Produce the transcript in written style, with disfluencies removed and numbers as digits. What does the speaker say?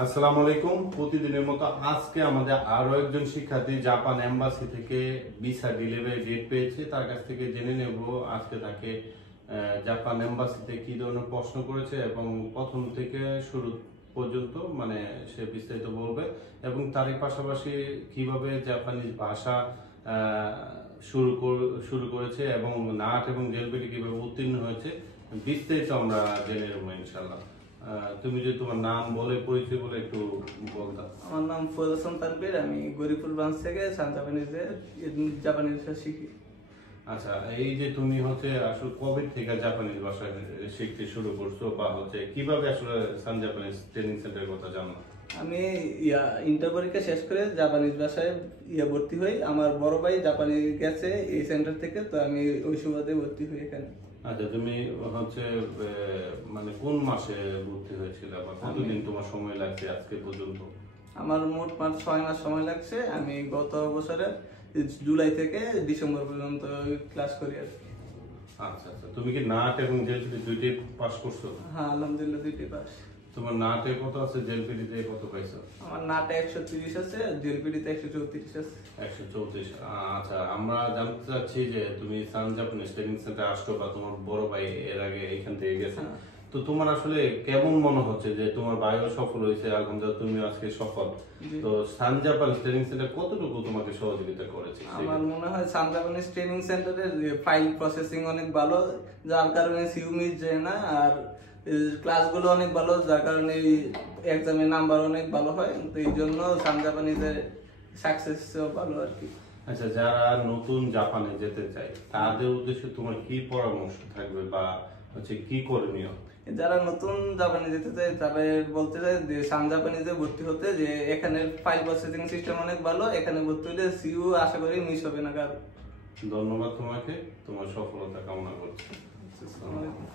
আসসালামু আলাইকুম। প্রতিদিনের মতো আজকে আমাদের আরো একজন শিক্ষার্থী জাপান এম্বাসি থেকে ভিসা ডিলিভারি ডেট পেয়েছে, তার কাছ থেকে জেনে নেব আজকে তাকে জাপান এম্বাসিতে কি ধরনের প্রশ্ন করেছে এবং প্রথম থেকে শুরু পর্যন্ত মানে সে বিস্তারিত বলবে এবং তারই পাশাপাশি কিভাবে জাপানিজ ভাষা শুরু করেছে এবং নাট এবং জেলপিটি কিভাবে উত্তীর্ণ হয়েছে বিস্তারিত আমরা জেনে নেব ইনশাল্লাহ। তুমি যদি তোমার নাম বলে পরিচয় বলে একটু বলতাম। আমার নাম ফয়জ হাসান তানভীর। আমি গরিপুর ব্রাঞ্চ থেকে জাপানিজ ভাষা শিখি। আচ্ছা, এই যে তুমি হচ্ছে আসলে কবে থেকে জাপানিজ ভাষা শিখতে শুরু করছো বা হচ্ছে কিভাবে আসলে সান জাপানিজ ট্রেনিং সেন্টারের কথা জানো? আমি ইন্টার পরীক্ষা শেষ করে জাপানিজ ভাষায় ভর্তি হই। আমার বড় ভাই জাপানি গেছে এই সেন্টার থেকে, তো আমি ওই সুবাদে ভর্তি হই এখানে। আচ্ছা, তুমি হচ্ছে মানে কোন মাসে ভর্তি হয়েছিল বা কতদিন তোমার সময় লাগছে আজকে পর্যন্ত? আমার মোট 6 মাস সময় লাগছে। আমি গত বছরে জুলাই থেকে ডিসেম্বর পর্যন্ত ক্লাস করি আর কি। আচ্ছা আচ্ছা, তুমি কি নাট এবং জেলপিটি দুইটাই পাস করছো? হ্যাঁ, আলহামদুলিল্লাহ, 2টি পাস। তোমার নাটে কত আছে, জেলপিটিতে কত পাইছো? আমার নাটে 130 আছে, জেলপিডিতে 134 আছে। 134। আচ্ছা, আমরা জানতে চাচ্ছি যে তুমি সান জাপানিজ ট্রেনিং সেন্টার আসছো বা তোমার বড় ভাই এর আগে এখান থেকে গেছে, তো তোমার আসলে কেমন মনে হচ্ছে যে তোমার ভাইও সফল হয়েছে, আলহামদুলিল্লাহ তুমি আজকে সফল, তো সান জাপানিজ ট্রেনিং সেন্টার কতটুকু তোমাকে সহযোগিতা করেছে? আমার মনে হয় সান জাপানিজ ট্রেনিং সেন্টারের ফাইল প্রসেসিং অনেক ভালো, যার কারণে সিউ মিস যায় না, আর ক্লাসগুলো অনেক ভালো, যার কারণে এক্সামের নাম্বার অনেক ভালো হয়। তো এই জন্য সান জাপানিজের সাকসেস ভালো আর কি। আচ্ছা, যারা নতুন জাপানে যেতে চায় তাদের উদ্দেশ্যে তোমার কি পরামর্শ থাকবে বা হচ্ছে কি করণীয়? যারা নতুন জাপানে যেতে চায় তাদের বলতে চাই যে সান জাপানিজে ভর্তি হতে, যে এখানে ফাইল প্রসেসিং সিস্টেম অনেক ভালো, এখানে ভর্তি হলে সিউ আশা করি মিস হবে না কারো। ধন্যবাদ তোমাকে, তোমার সফলতা কামনা করছি। আসসালামু আলাইকুম।